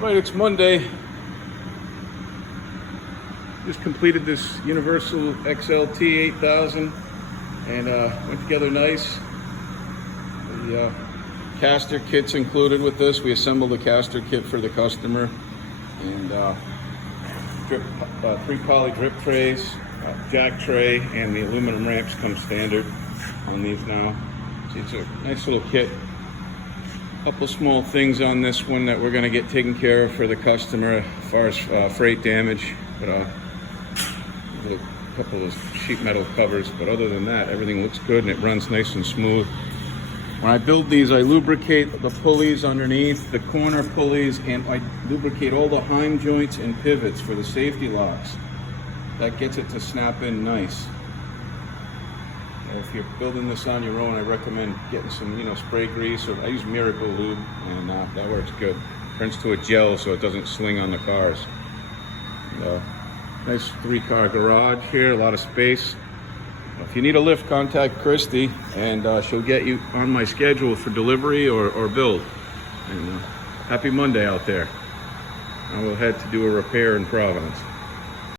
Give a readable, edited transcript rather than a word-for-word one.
Right, it's Monday. Just completed this Universal XLT 8000 and went together nice. The caster kit's included with this. We assembled the caster kit for the customer, and three poly drip trays, jack tray, and the aluminum ramps come standard on these now. So it's a nice little kit. Couple small things on this one that we're going to get taken care of for the customer as far as freight damage, but a couple of sheet metal covers. But other than that, everything looks good and it runs nice and smooth. When I build these, I lubricate the pulleys underneath, the corner pulleys, and I lubricate all the heim joints and pivots for the safety locks. That gets it to snap in nice. If you're building this on your own, I recommend getting some, spray grease, or I use Miracle Lube, and that works good. Turns to a gel so it doesn't swing on the cars. Nice 3-car garage here, a lot of space. If you need a lift, contact Christy, and she'll get you on my schedule for delivery or build. And happy Monday out there. I will head to do a repair in Providence.